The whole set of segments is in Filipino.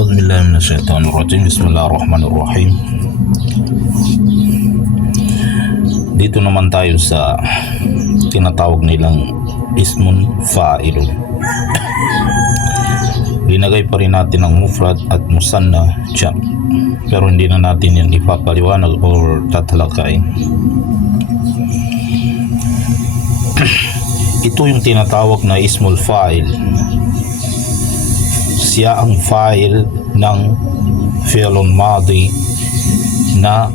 A'udzubillahiminasyaitonirrajim. Bismillahirrahmanirrahim. Dito naman tayo sa tinatawag nilang ismun fa'ilun. Linagay pa rin natin ang mufrad at musanna jam', pero hindi na natin yan ipapaliwanag or tatalakayin. Ito yung tinatawag na ismul fa'il. Siya ang fa'il ng fi'lun madi na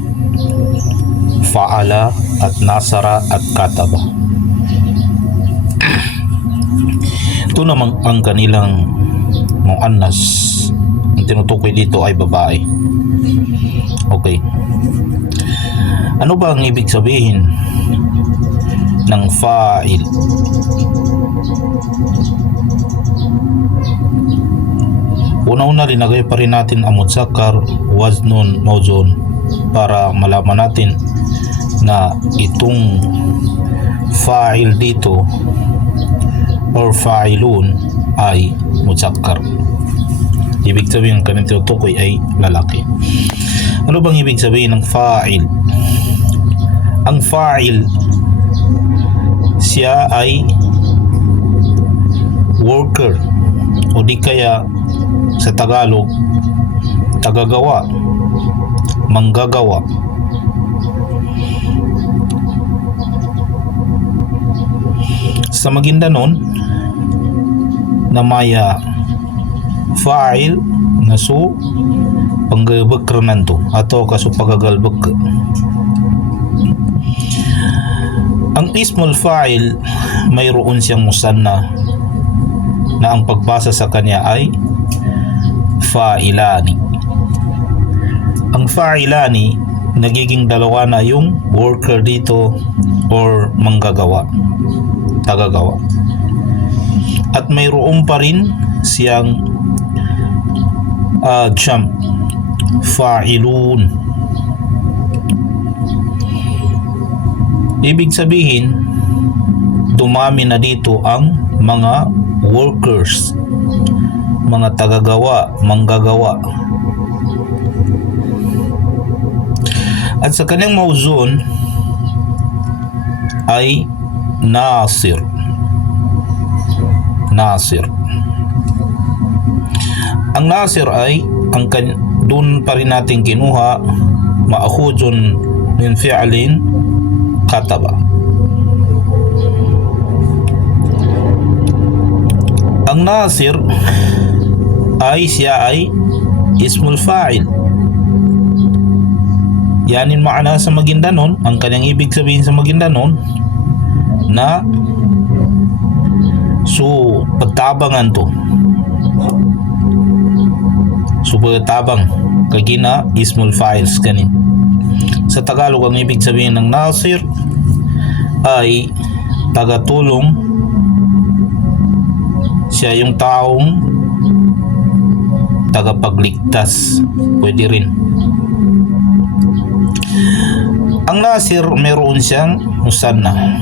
fa'ala at nasara at kataba. Ito naman ang kanilang muannas. Ang tinutukoy dito ay babae. Okay. Ano ba ang ibig sabihin ng fa'il? Una-una linagay pa rin natin ang mudzakkar, waznun, mawzun para malaman natin na itong fa'il dito or fa'ilun ay mudzakkar. Ibig sabihin ng kanilang tinutukoy ay lalaki. Ano bang ibig sabihin ng fa'il? Ang fa'il, siya ay worker o di kaya sa Tagalog tagagawa, manggagawa. Sa Maguindanon na maya fa'il na su panggabagkranan to atau kaso pagagalbag. Ang ismul fa'il mayroon siyang musanna na ang pagbasa sa kanya ay fa'ilani. Ang fa'ilani nagiging dalawa na yung worker dito or manggagawa, tagagawa. At mayroon pa rin siyang jam', fa'ilun. Ibig sabihin, dumami na dito ang mga workers, mga tagagawa, manggagawa. At sa kanyang mawzun ay nasir. Nasir. Ang nasir ay doon pa rin natin kinuha, ma'khudun min fi'lin kataba. Ang nasir ay siya ay ismul fa'il. Yanin maana sa Maguindanon, ang kanyang ibig sabihin sa Maguindanon na so pagtabangan to. So pagtabang kagina ismul fa'ils kanin. Sa Tagalog ang ibig sabihin ng nasir ay tagatulong. Siya yung taong tagapagligtas. Pwede rin. Ang nasir meron siyang musanna.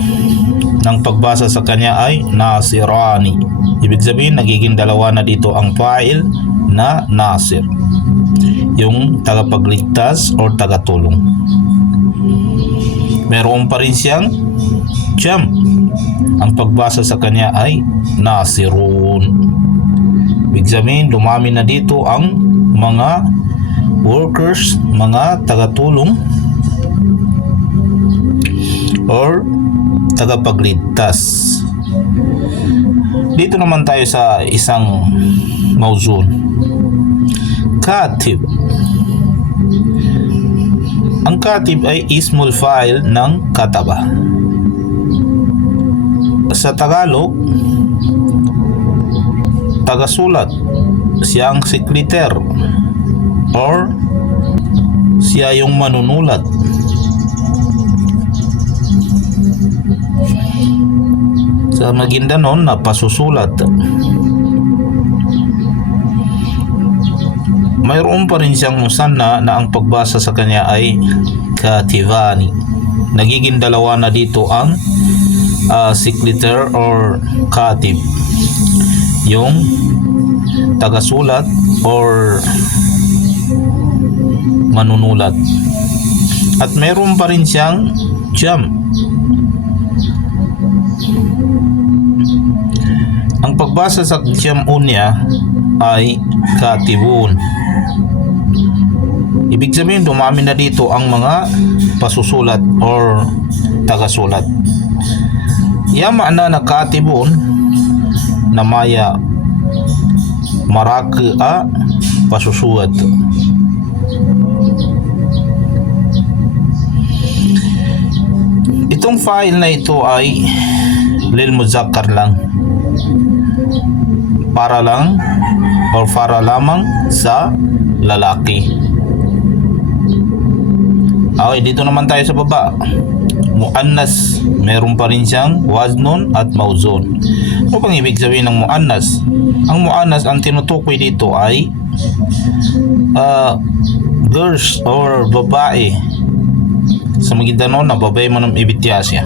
Nang pagbasa sa kanya ay nasirani. Ibig sabihin nagiging dalawa na dito ang fa'il na nasir, yung tagapagligtas or tagatulong. Meron pa rin siyang jam'. Ang pagbasa sa kanya ay nasirun. Ibig sabihin dumami na dito ang mga workers, mga tagatulong or tagapagligtas. Dito naman tayo sa isang mawzun, katib. Ang katib ay ismul fa'il ng kataba. Sa Tagalog, tagasulat. Siya ang sekreter or siya yung manunulat. Sa Maguindanon na pasusulat. Mayroon pa rin siyang musanna na ang pagbasa sa kanya ay katibani. Nagiging dalawa na dito ang secretary or katib, yung tagasulat or manunulat. At meron pa rin siyang jam. Ang pagbasa sa jam unya ay katibun. Ibig sabihin dumami na dito ang mga pasusulat or tagasulat. Yang makna na katibun na maya maraki a pasusulat. Itong file na ito ay lil muzakkar lang, para lang or para lamang sa lalaki. Okay, dito naman tayo sa baba. Muannas, meron pa rin siyang waznun at mauzun. Ano bang ibig sabihin ng muannas? Ang muannas, ang tinutukoy dito ay girls or babae. Sa Maguindanao na babae mo ng ibityasya.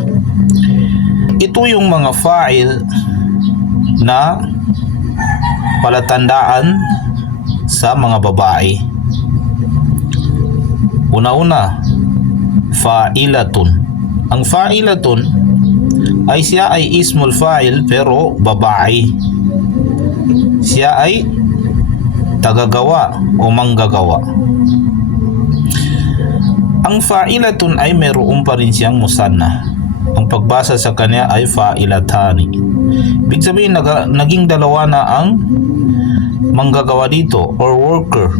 Ito yung mga file na palatandaan sa mga babae. Una-una, fa'ilatun. Ang fa'ilatun ay siya ay ismul fa'il pero babae. Siya ay tagagawa o manggagawa. Ang fa'ilatun ay meron pa rin siyang musanna. Ang pagbasa sa kanya ay fa'ilatani. Ibig sabihin naging dalawa na ang manggagawa dito or worker.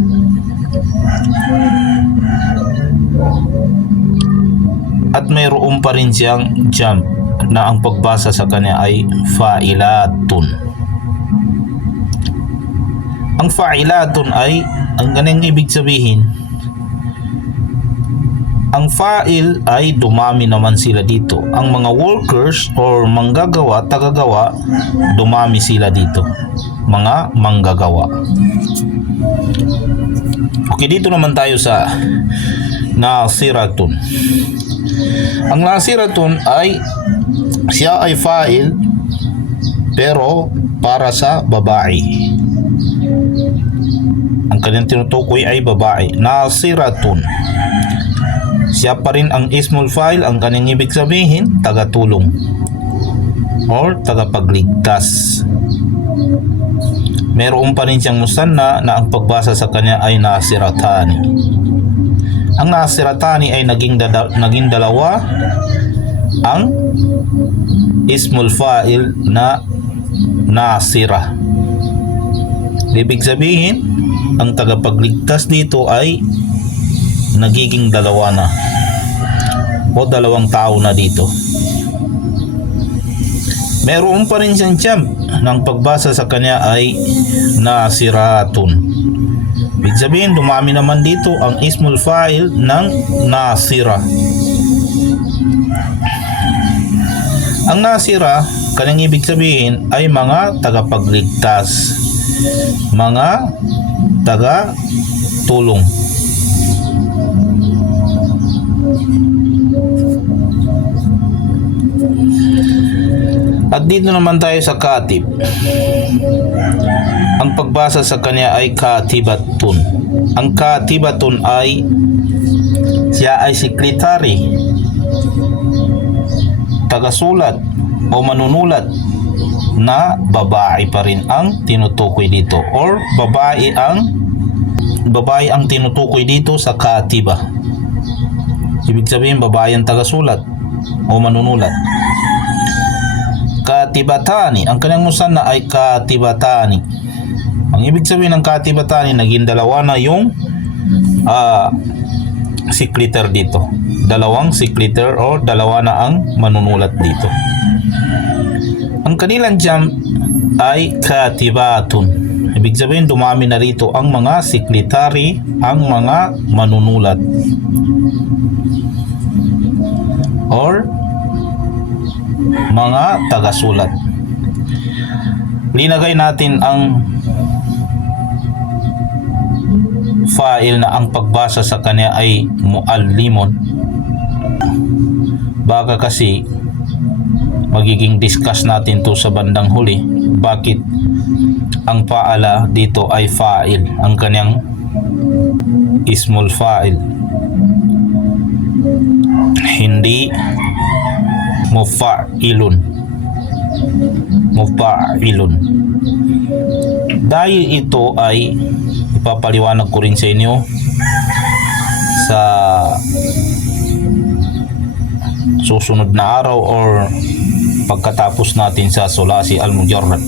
At mayroon pa rin siyang jam na ang pagbasa sa kanya ay fa'ilatun. Ang fa'ilatun ay ang ganang ibig sabihin, ang fa'il ay dumami naman sila dito. Ang mga workers or manggagawa, tagagawa, dumami sila dito. Mga manggagawa. Okay, dito naman tayo sa nasiratun. Ang nasiratun ay siya ay fa'il pero para sa babae. Ang kanyang tinutukoy ay babae. Nasiratun. Siya pa rin ang ismul fa'il, ang kanyang ibig sabihin, tagatulong or tagapagligtas. Meron pa rin siyang musanna na ang pagbasa sa kanya ay nasiratani. Ang nasiratani ay naging dalawa ang ismul fa'il na nasira. Ibig sabihin, ang tagapagligtas dito ay nagiging dalawa na o dalawang tao na dito. Meron pa rin siyang jam ng pagbasa sa kanya ay nasiratun. Ibig sabihin dumami naman dito ang ismul fa'il ng nasira. Ang nasira, kanyang ibig sabihin ay mga tagapagligtas, mga taga-tulong. At dito naman tayo sa katib. Ang pagbasa sa kanya ay katibatun. Ang katibatun ay siya ay sekretary, tagasulat o manunulat na babae pa rin ang tinutukoy dito or babae ang tinutukoy dito sa katiba. Ibig sabihin babae ang tagasulat o manunulat. Katibatani, ang kanyang musanna ay katibatani. Ang ibig sabihin ng katibatani, naging dalawa na yung sekretary dito. Dalawang sekretary o dalawa na ang manunulat dito. Ang kanilang jam ay katibatun. Ibig sabihin dumami na rito ang mga sekretary, ang mga manunulat or mga tagasulat. Linagay natin ang fa'il na ang pagbasa sa kanya ay muallimun. Baka kasi magiging discuss natin to sa bandang huli. Bakit ang fa'ala dito ay fa'il, ang kanyang ismul fa'il, hindi mufa'ilun. Dahil ito ay ipapaliwanag ko rin sa inyo sa susunod na araw or pagkatapos natin sa sulasi al-mujarrad.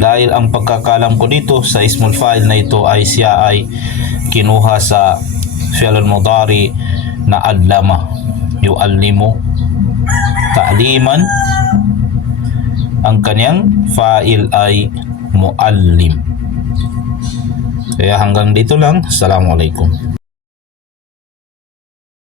Dahil ang pagkakalam ko dito sa ismul fa'il na ito ay siya ay kinuha sa fi'l al-mudari na allama, yu'allimu ta'liman. Ang kanyang fa'il ay muallim. Kaya hanggang dito lang. Assalamualaikum.